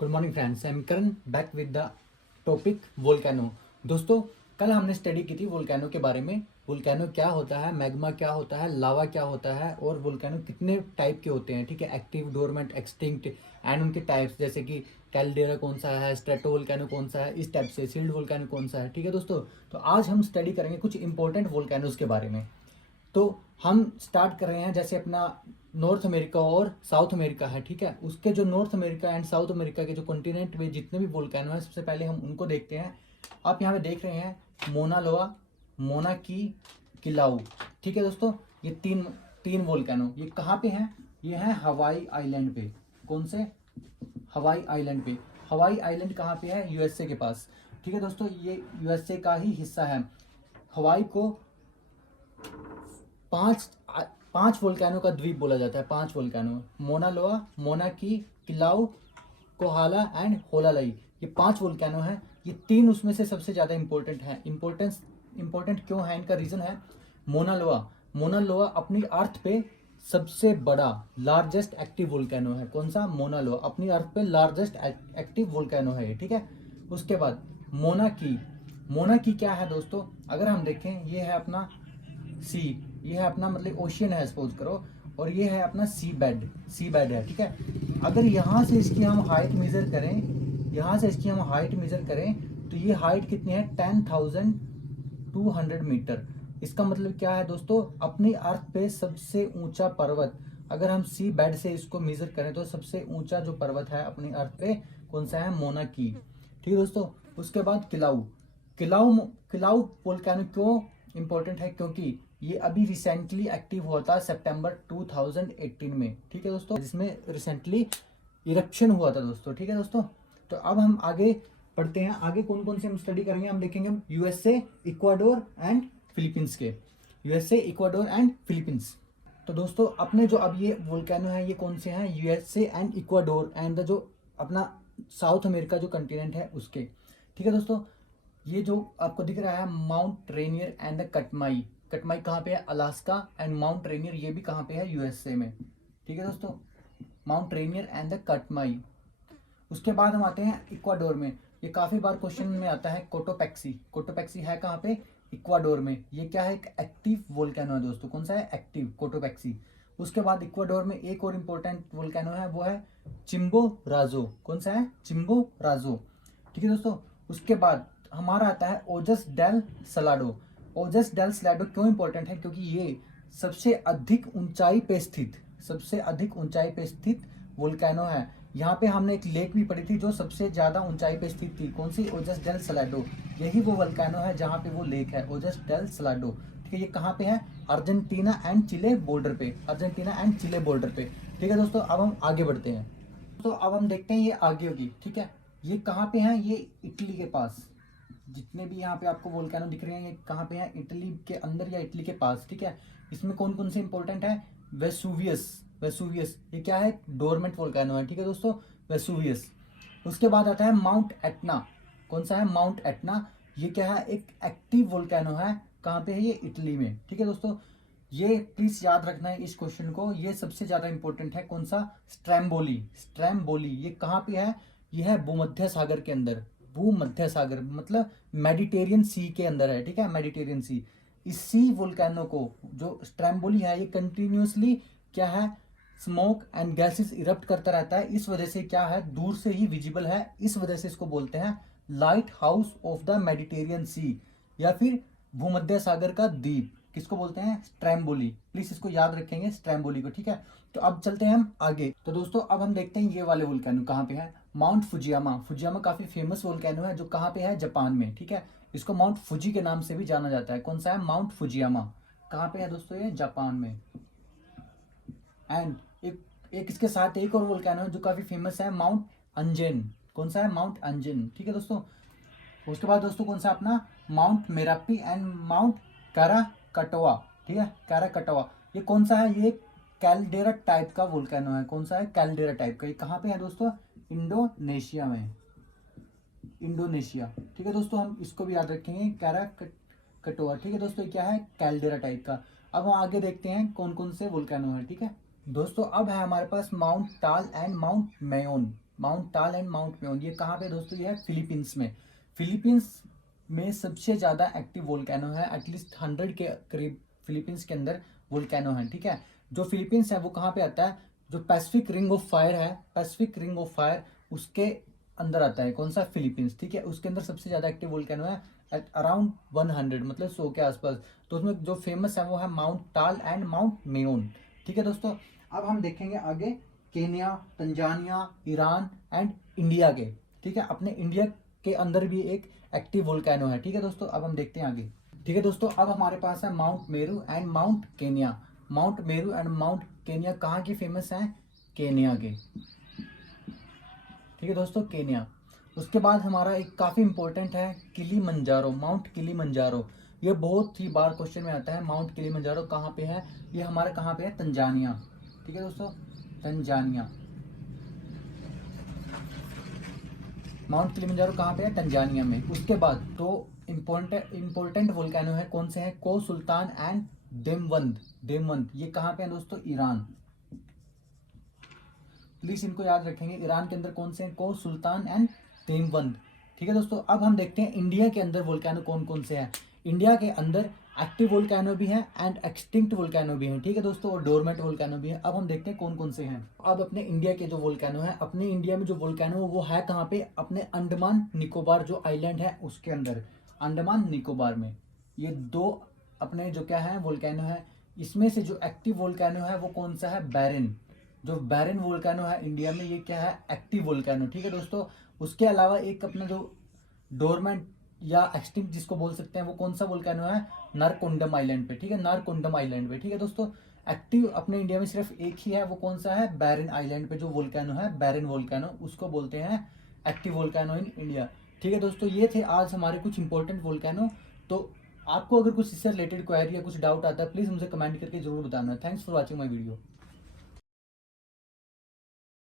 Good morning friends, I am Karan back with the topic volcano. दोस्तों, कल हमने study की थी वोल्केनो के बारे में। वोल्केनो क्या होता है, मैग्मा क्या होता है, लावा क्या होता है और वोल्केनो कितने टाइप के होते हैं। ठीक है, एक्टिव, डोरमेंट, एक्सटिंक्ट एंड उनके टाइप्स, जैसे कि कैल्डेरा कौन सा है, स्ट्रेटो वोल्केनो कौन सा है, इस टाइप से सील्ड वोल्केनो कौन सा है। ठीक है दोस्तों, तो आज हम स्टडी करेंगे कुछ इंपॉर्टेंट वोल्केनोज के बारे में। तो हम स्टार्ट कर रहे हैं, जैसे अपना नॉर्थ अमेरिका और साउथ अमेरिका है। ठीक है, उसके जो north America and south America के जो कॉन्टिनेंट में जितने भी वोल्केनो है, सबसे पहले हम उनको देखते हैं। आप यहाँ पे देख रहे हैं मोना लोआ, मोना की, किलाऊ। ठीक है दोस्तों, ये तीन तीन वोल्केनो ये कहाँ पे हैं? ये हैं हवाई आइलैंड पे। कौन से? हवाई आइलैंड पे। हवाई आइलैंड कहाँ पे है? यूएसए के पास। ठीक है दोस्तों, ये यूएसए का ही हिस्सा है। हवाई को पांच पांच वोल्केनो का द्वीप बोला जाता है। पांच वोल्केनो, मोना लोआ, मोना की, किलाउ, कोहाला एंड होलालाई। ये पांच वोल्केनो हैं। ये तीन उसमें से सबसे ज़्यादा इंपॉर्टेंट है। इंपॉर्टेंट क्यों है? इनका रीज़न है मोना लोआ। मोना लोआ अपनी अर्थ पे सबसे बड़ा लार्जेस्ट एक्टिव वोल्केनो है। कौन सा? मोना लोआ अपनी अर्थ पे लार्जेस्ट एक्टिव वोल्केनो है ये। ठीक है, उसके बाद मोना की। मोना की क्या है दोस्तों? अगर हम देखें, ये है अपना सी, ये है अपना मतलब ओशियन है सपोज करो, और ये है अपना सी बेड है। ठीक है, अगर यहाँ से इसकी हम हाइट मेजर करें, यहाँ से इसकी हम हाइट मेजर करें, तो ये हाइट कितनी है? 10,200 मीटर। इसका मतलब क्या है दोस्तों? अपनी अर्थ पे सबसे ऊंचा पर्वत, अगर हम सी बेड से इसको मेजर करें तो सबसे ऊंचा जो पर्वत है अपनी अर्थ पे, कौन सा है? मोना की। ठीक है दोस्तों, उसके बाद किलाऊ। किलाऊ किलाऊ वोल्केनो क्यों इंपॉर्टेंट है? क्योंकि ये अभी रिसेंटली एक्टिव हुआ था सितंबर 2018 में। ठीक है दोस्तों, जिसमें रिसेंटली इरप्शन हुआ था दोस्तों। ठीक है दोस्तों, तो अब हम आगे पढ़ते हैं। आगे कौन कौन से हम स्टडी करेंगे? हम देखेंगे यूएसए, इक्वाडोर एंड फिलीपींस के। USA, Ecuador and Philippines. तो दोस्तों, अपने जो अब ये वोल्केनो है, ये कौन से हैं? USA and Ecuador and the जो अपना साउथ अमेरिका जो कंटिनेंट है उसके। ठीक है दोस्तों, ये जो आपको दिख रहा है माउंट रेनियर एंड द कटमाई। कटमाई कहाँ पे है? अलास्का। एंड माउंट रेनियर ये भी कहाँ पे है? यूएसए में। ठीक है दोस्तों, माउंट रेनियर एंड द कटमाई। उसके बाद हम आते हैं इक्वाडोर में। ये काफी बार क्वेश्चन में आता है कोटोपैक्सी। कोटोपैक्सी है कहाँ पे? इक्वाडोर में। ये क्या है? एक एक्टिव वोल्केनो है दोस्तों। कौन सा है? Active, Cotopaxi. उसके बाद इक्वाडोर में एक और इम्पोर्टेंट वोल्केनो है, वो है चिम्बो राजो। कौन सा है? चिम्बो राजो। ठीक है दोस्तों, उसके बाद हमारा आता है ओजस डेल सलाडो। ओजस डेल सलाडो क्यों इंपॉर्टेंट है? क्योंकि ये सबसे अधिक ऊंचाई पे स्थित, सबसे अधिक ऊंचाई पे स्थित वोल्केनो है। यहाँ पे हमने एक लेक भी पढ़ी थी जो सबसे ज्यादा ऊंचाई पे स्थित थी। कौन सी? ओजस डेल सलाडो। यही वो वोल्केनो है जहाँ पे वो लेक है, ओजस डेल सलाडो। ठीक है, ये कहाँ पे है? अर्जेंटीना एंड चिले बॉर्डर पे। अर्जेंटीना एंड चिले बॉर्डर पे। ठीक है दोस्तों, अब हम आगे बढ़ते हैं। तो अब हम देखते हैं ये आगे होगी। ठीक है, ये कहाँ पे है? ये इटली के पास। जितने भी यहाँ पे आपको वोल्केनो दिख रहे हैं, ये कहाँ पे हैं? इटली के अंदर या इटली के पास। ठीक है, इसमें कौन कौन से इंपॉर्टेंट है? वेसुवियस। वेसुवियस ये क्या है? डोरमेंट वोल्केनो है। ठीक है दोस्तों, वेसुवियस। उसके बाद आता है माउंट एटना। कौन सा है? Mount Etna. ये क्या है? एक एक्टिव वोल्केनो है। कहाँ पे है? ये इटली में। ठीक है दोस्तों, ये प्लीज याद रखना है इस क्वेश्चन को, ये सबसे ज्यादा इंपॉर्टेंट है। कौन सा? स्ट्रैम्बोली। स्ट्रैम्बोली ये कहाँ पे है? ये है भूमध्य सागर के अंदर। भूमध्य सागर मतलब मेडिटेरियन सी के अंदर है। ठीक है, मेडिटेरियन सी। इस सी वोल्केनो को, जो स्ट्रैम्बोली है, ये कंटिन्यूसली क्या है? स्मोक एंड गैसेस इरप्ट करता रहता है। इस वजह से क्या है? दूर से ही विजिबल है। इस वजह से इसको बोलते हैं lighthouse of the Mediterranean sea, या फिर भूमध्य सागर का द्वीप। किसको बोलते हैं? स्ट्रैम्बोली। प्लीज इसको याद रखेंगे, स्ट्रैम्बोली को। ठीक है, तो अब चलते हैं हम आगे। तो दोस्तों, अब हम देखते हैं ये वाले वोल्केनो कहाँ पे है। Mount Fujiyama. फुजियामा काफी फेमस वोल्केनो है जो कहाँ पे है? जापान में। ठीक है, इसको माउंट फुजी के नाम से भी जाना जाता है। कौन सा है? Mount Fujiyama. कहाँ पे है दोस्तों? ये जापान में। एंड एक इसके साथ एक और वोल्केनो है जो काफी फेमस है, माउंट अंजेन। कौन सा है? माउंट अंजेन। ठीक है दोस्तों, उसके बाद दोस्तों कौन सा? अपना माउंट मेरापी एंड माउंट काराकटवा। ठीक है, काराकटवा। ये कौन सा है? ये कैल्डेरा टाइप का वोल्केनो है। कौन सा है? कैल्डेरा टाइप का। ये कहाँ पे है दोस्तों? इंडोनेशिया में। इंडोनेशिया। ठीक है दोस्तों, हम इसको भी याद रखेंगे, काराकटवा। ठीक है दोस्तों, ये क्या है? कैल्डेरा टाइप का। अब हम आगे देखते हैं कौन कौन से वोल्केनो है। ठीक है दोस्तों, अब है हमारे पास माउंट टाल एंड माउंट मेयोन। माउंट टाल एंड माउंट मेयोन, ये कहाँ पे दोस्तों, ये है फिलीपींस में। फिलीपींस में सबसे ज़्यादा एक्टिव वोल्केनो है, एटलीस्ट 100 के करीब फिलीपींस के अंदर वोल्केनो है, ठीक है। जो फिलीपींस है वो कहाँ पे आता है, जो पैसिफिक रिंग ऑफ फायर है, पैसिफिक रिंग ऑफ फायर उसके अंदर आता है, कौन सा, फिलीपींस, ठीक है। उसके अंदर सबसे ज़्यादा एक्टिव वोल्केनो है एट अराउंड 100, मतलब 100 के आसपास। तो उसमें जो फेमस है वो है माउंट टाल एंड माउंट मेयोन, ठीक है दोस्तों। अब हम देखेंगे आगे Kenya, Tanzania, Iran and India के, ठीक है। अपने इंडिया के अंदर भी एक एक्टिव वोल्केनो है, ठीक है दोस्तों। अब हम देखते हैं आगे, ठीक है दोस्तों। अब हमारे पास है mount Meru and mount Kenya. Mount Meru and mount Kenya कहाँ की फेमस है, केन्या के, ठीक है दोस्तों, केन्या। उसके बाद हमारा एक काफ़ी इंपॉर्टेंट है किलीमंजारो, माउंट किलीमंजारो। ये बहुत ही बार क्वेश्चन में आता है, माउंट किलीमंजारो कहाँ पे है, ये हमारा कहाँ पे है, तंजानिया, ठीक है दोस्तों, तंजानिया। माउंट किलीमंजारो कहाँ पे है, तंजानिया में। उसके बाद दो इम्पोर्टेंट वोल्केनो है, कौन से हैं, को सुल्तान एंड देमवंद, देमवंद ये कहाँ पे है दोस्तों, ईरान। प्लीज इनको याद रखेंगे, ईरान के अंदर कौन से हैं, को सुल्तान एंड देमवंद, ठीक है दोस्तों। अब हम देखते हैं इंडिया के अंदर वोल्केनो कौन कौन से हैं। इंडिया के अंदर एक्टिव वोल्केनो भी है एंड एक्सटिंक्ट वोल्केनो भी है, ठीक है दोस्तों, और डोरमेंट वोल्केनो भी है। अब हम देखते हैं कौन कौन से हैं। अब अपने इंडिया के जो वोल्केनो है, अपने इंडिया में जो वोल्केनो वो है कहाँ पे, अपने अंडमान निकोबार जो आइलैंड है उसके अंदर, अंडमान निकोबार में। ये दो अपने जो क्या है वोल्केनो है। इसमें से जो एक्टिव वोल्केनो है वो कौन सा है, बैरन। जो बैरन वोल्केनो है इंडिया में, ये क्या है, एक्टिव वोल्केनो, ठीक है दोस्तों। उसके अलावा एक अपना जो डोरमेंट या एक्सटिंक्ट जिसको बोल सकते हैं, वो कौन सा वोल्केनो है, नारकोंडम आइलैंड पे, ठीक है, नारकोंडम आइलैंड पे, ठीक है दोस्तों। एक्टिव अपने इंडिया में सिर्फ एक ही है, वो कौन सा है, बैरन आइलैंड पे जो वोल्केनो है, बैरन वोल्केनो, उसको बोलते हैं एक्टिव वोल्केनो इन इंडिया, ठीक है दोस्तों। ये थे आज हमारे कुछ इंपॉर्टेंट वोल्केनो। तो आपको अगर कुछ इससे रिलेटेड क्वेरी या कुछ डाउट आता है, प्लीज़ मुझे कमेंट करके जरूर बताना। Thanks for watching my video.